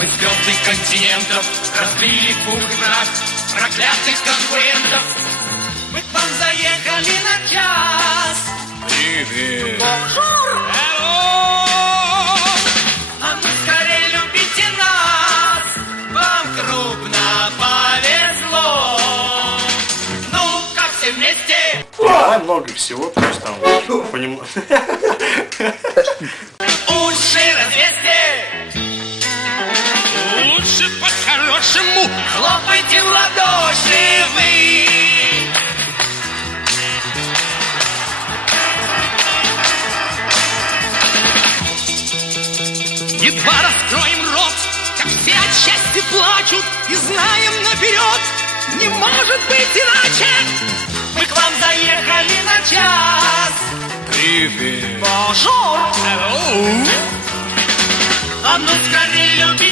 Мы звезды континентов разбили пух и прах проклятых конкурентов. Мы к вам заехали на час. Привет. Бонжур. А ну скорее любите нас, вам крупно повезло. Ну, как все вместе. Давай много всего, то есть там понемногу. Уши развесьте. Лучше по-хорошему Хлопайте в ладоши вы. едва раскроем рот, как все от счастья плачут, и знаем наперед, не может быть иначе. Мы к вам заехали на час. Привет. Бонжур. Hello. А ну скорее любите